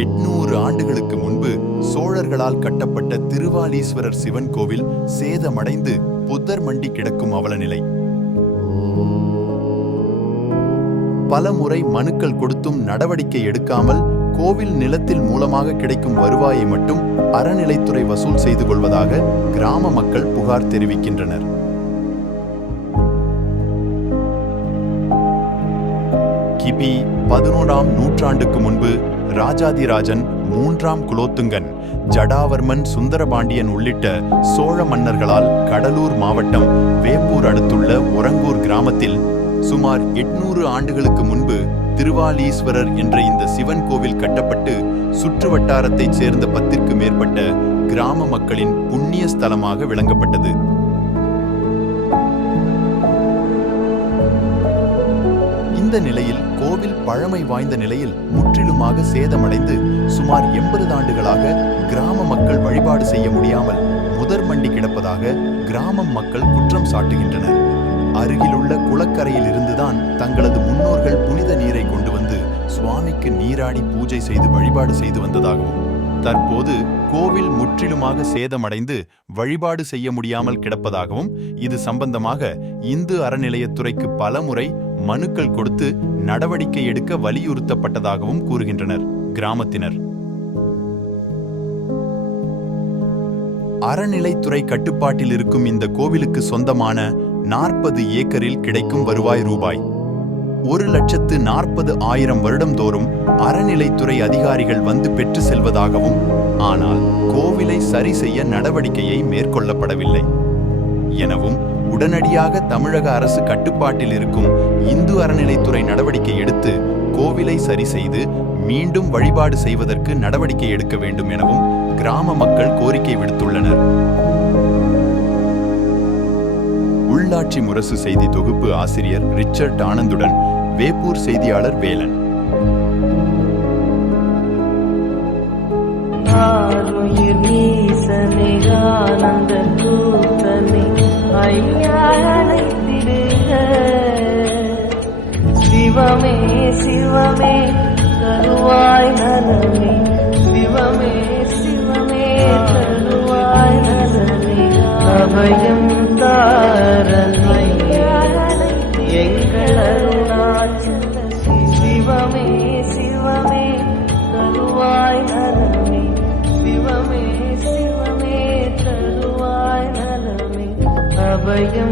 எட்நூறு ஆண்டுகளுக்கு முன்பு சோழர்களால் கட்டப்பட்ட திருவாலீஸ்வரர் சிவன் கோவில் சேதமடைந்து புத்தர் மண்டி கிடக்கும் அவலநிலை. பல முறை மனுக்கள் கொடுத்தும் நடவடிக்கை எடுக்காமல் கோவில் நிலத்தில் மூலமாக கிடைக்கும் வருவாயை மட்டும் அறநிலைத்துறை வசூல் செய்து கொள்வதாக கிராம மக்கள் புகார் தெரிவிக்கின்றனர். கிபி பதினோராம் நூற்றாண்டுக்கு முன்பு ராஜாதிராஜன் மூன்றாம் குலோத்துங்கன் ஜடாவர்மன் சுந்தரபாண்டியன் உள்ளிட்ட சோழ மன்னர்களால் கடலூர் மாவட்டம் வேப்பூர் அடுத்துள்ள ஒரங்கூர் கிராமத்தில் சுமார் எட்நூறு ஆண்டுகளுக்கு முன்பு திருவாலீஸ்வரர் என்ற இந்த சிவன் கோவில் கட்டப்பட்டு சுற்று வட்டாரத்தைச் சேர்ந்த பத்திற்கு மேற்பட்ட கிராம மக்களின் புண்ணிய ஸ்தலமாக விளங்கப்பட்டது. இந்த நிலையில் கோவில் பழமை வாய்ந்த நிலையில் முற்றிலுமாக சேதமடைந்து சுமார் எண்பது ஆண்டுகளாக கிராம மக்கள் வழிபாடு செய்ய முடியாமல் முதற் மண்டி கிடப்பதாக கிராமம் மக்கள் குற்றம் சாட்டுகின்றனர். அருகிலுள்ள குளக்கரையில் இருந்துதான் தங்களது முன்னோர்கள் புனித நீரை கொண்டு வந்து சுவாமிக்கு நீராடி பூஜை செய்து வழிபாடு செய்து வந்ததாகவும் தற்போது கோவில் முற்றிலுமாக சேதமடைந்து வழிபாடு செய்ய முடியாமல் கிடப்பதாகவும் இது சம்பந்தமாக இந்து அறநிலையத்துறைக்கு பலமுறை மனுக்கள் கொடுத்து நடவடிக்கை எடுக்க வலியுறுத்தப்பட்டதாகவும் கூறுகின்றனர் கிராமத்தினர். அறநிலைத்துறை கட்டுப்பாட்டில் இருக்கும் இந்த கோவிலுக்கு சொந்தமான நாற்பது ஏக்கரில் கிடைக்கும் வருவாய் ரூபாய். ஒரு லட்சத்து நாற்பது ஆயிரம் வருடம்தோறும் அறநிலைத்துறை அதிகாரிகள் வந்து பெற்று செல்வதாகவும் ஆனால் கோவிலை சரி செய்ய நடவடிக்கையை மேற்கொள்ளப்படவில்லை. எனவும் உடனடியாக தமிழக அரசு கட்டுப்பாட்டில் இருக்கும் இந்து அறநிலைத்துறை நடவடிக்கை எடுத்து கோவிலை சரி செய்து மீண்டும் வழிபாடு செய்வதற்கு நடவடிக்கை எடுக்க வேண்டும் எனவும் கிராம மக்கள் கோரிக்கை விடுத்துள்ளனர். உள்ளாட்சி முரசு செய்தி தொகுப்பு ஆசிரியர் ரிச்சர்ட் ஆனந்துடன் வேப்பூர் செய்தியாளர் வேலன். சிவமே சிவமே தருவாய் நலமே. சிவமே சிவமே தருவாய் நலமே. அபயம் தாரன் சிவமே சிவமே தருவாய் நலமே அபயம்